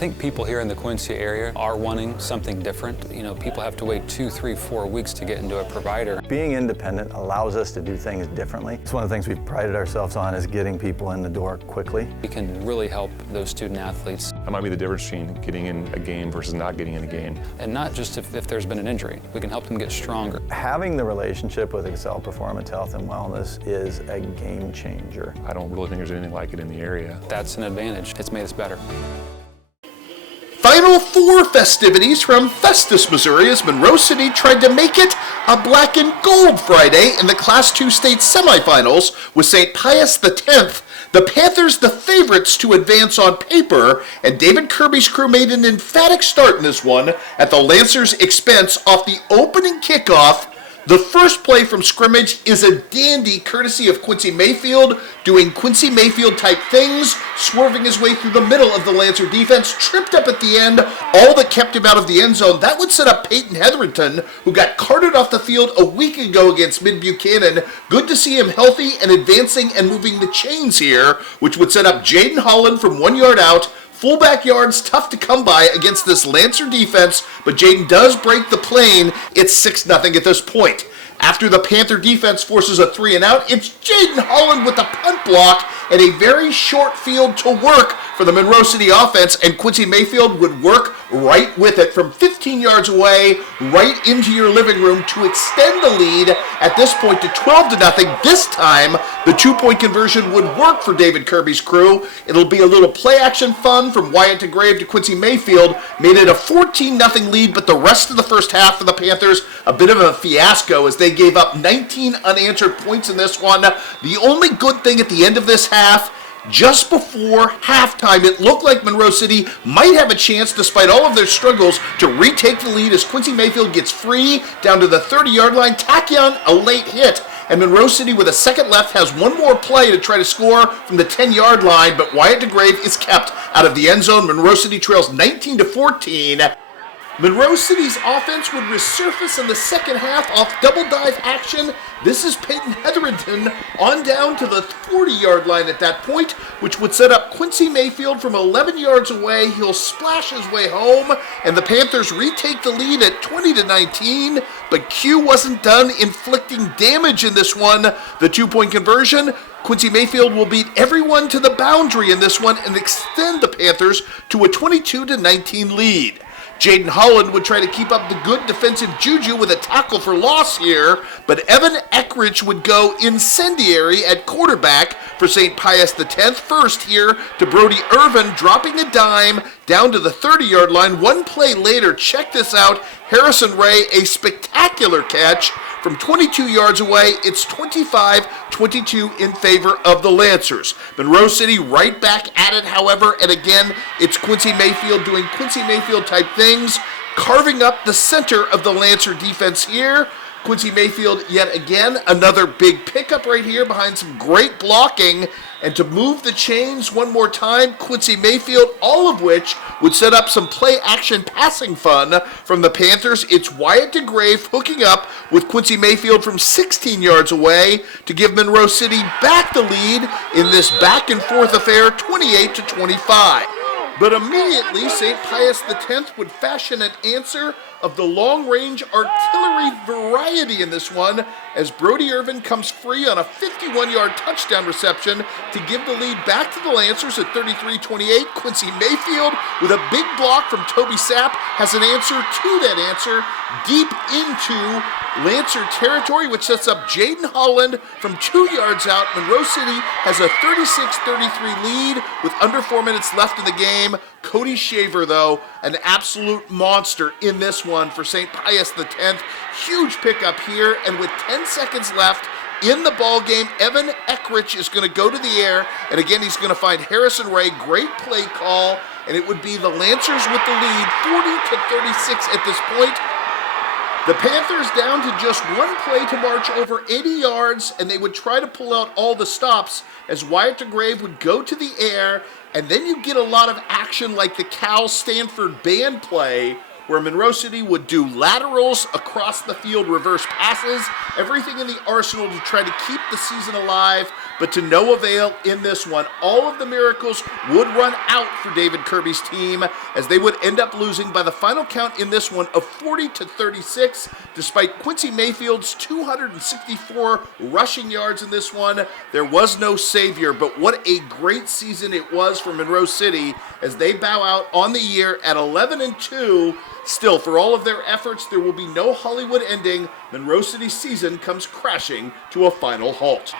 think people here in the Quincy area are wanting something different. You know, people have to wait 2, 3, 4 weeks to get into a provider. Being independent allows us to do things differently. It's one of the things we've prided ourselves on, is getting people in the door quickly. We can really help those student athletes. That might be the difference between getting in a game versus not getting in a game. And not just if there's been an injury. We can help them get stronger. Having the relationship with Excel Performance Health and Wellness is a game changer. I don't really think there's anything like it in the area. That's an advantage. It's made us better. Final Four festivities from Festus, Missouri, as Monroe City tried to make it a black and gold Friday in the Class II state semifinals with St. Pius X. The Panthers the favorites to advance on paper, and David Kirby's crew made an emphatic start in this one at the Lancers' expense off the opening kickoff. The first play from scrimmage is a dandy courtesy of Quincy Mayfield, doing Quincy Mayfield-type things, swerving his way through the middle of the Lancer defense, tripped up at the end, all that kept him out of the end zone. That would set up Peyton Hetherington, who got carted off the field a week ago against Mid-Buchanan. Good to see him healthy and advancing and moving the chains here, which would set up Jaden Holland from 1 yard out. Fullback yards tough to come by against this Lancer defense, but Jaden does break the plane. It's 6-0 at this point. After the Panther defense forces a 3 and out, it's Jaden Holland with the punt block and a very short field to work for the Monroe City offense, and Quincy Mayfield would work right with it from 15 yards away, right into your living room to extend the lead at this point to 12-0. This time, the 2-point conversion would work for David Kirby's crew. It'll be a little play-action fun from Wyatt DeGrave to Quincy Mayfield, made it a 14-0 lead, but the rest of the first half for the Panthers, a bit of a fiasco as they gave up 19 unanswered points in this one. The only good thing at the end of this half, just before halftime, it looked like Monroe City might have a chance, despite all of their struggles, to retake the lead as Quincy Mayfield gets free down to the 30-yard line, tack on a late hit. And Monroe City, with a second left, has one more play to try to score from the 10-yard line, but Wyatt DeGrave is kept out of the end zone. Monroe City trails 19-14. Monroe City's offense would resurface in the second half off double dive action. This is Peyton Hetherington on down to the 40-yard line at that point, which would set up Quincy Mayfield from 11 yards away. He'll splash his way home, and the Panthers retake the lead at 20-19, but Q wasn't done inflicting damage in this one. The 2-point conversion, Quincy Mayfield will beat everyone to the boundary in this one and extend the Panthers to a 22-19 lead. Jaden Holland would try to keep up the good defensive juju with a tackle for loss here, but Evan Eckrich would go incendiary at quarterback for St. Pius X. First here to Brody Irvin, dropping a dime down to the 30-yard line. One play later, check this out, Harrison Ray, a spectacular catch from 22 yards away. It's 25-22 in favor of the Lancers. Monroe City right back at it, however, and again, it's Quincy Mayfield doing Quincy Mayfield-type things, carving up the center of the Lancer defense here. Quincy Mayfield, yet again, another big pickup right here behind some great blocking. And to move the chains one more time, Quincy Mayfield, all of which would set up some play-action passing fun from the Panthers. It's Wyatt DeGrave hooking up with Quincy Mayfield from 16 yards away to give Monroe City back the lead in this back-and-forth affair, 28-25. But immediately, St. Pius X would fashion an answer of the long-range artillery variety in this one, as Brody Irvin comes free on a 51-yard touchdown reception to give the lead back to the Lancers at 33-28. Quincy Mayfield, with a big block from Toby Sapp, has an answer to that answer deep into Lancer territory, which sets up Jaden Holland from 2 yards out. Monroe City has a 36-33 lead with under 4 minutes left in the game. Cody Shaver, though, an absolute monster in this one for St. Pius X. Huge pickup here, and with 10 seconds left in the ball game, Evan Eckrich is going to go to the air, and again, he's going to find Harrison Ray. Great play call, and it would be the Lancers with the lead, 40-36 at this point. The Panthers down to just one play to march over 80 yards, and they would try to pull out all the stops as Wyatt DeGrave would go to the air, and then you get a lot of action like the Cal Stanford band play, where Monroe City would do laterals across the field, reverse passes, everything in the arsenal to try to keep the season alive, but to no avail in this one. All of the miracles would run out for David Kirby's team as they would end up losing by the final count in this one of 40-36, despite Quincy Mayfield's 264 rushing yards in this one. There was no savior, but what a great season it was for Monroe City as they bow out on the year at 11-2. Still, for all of their efforts, there will be no Hollywood ending. Monroe City's season comes crashing to a final halt.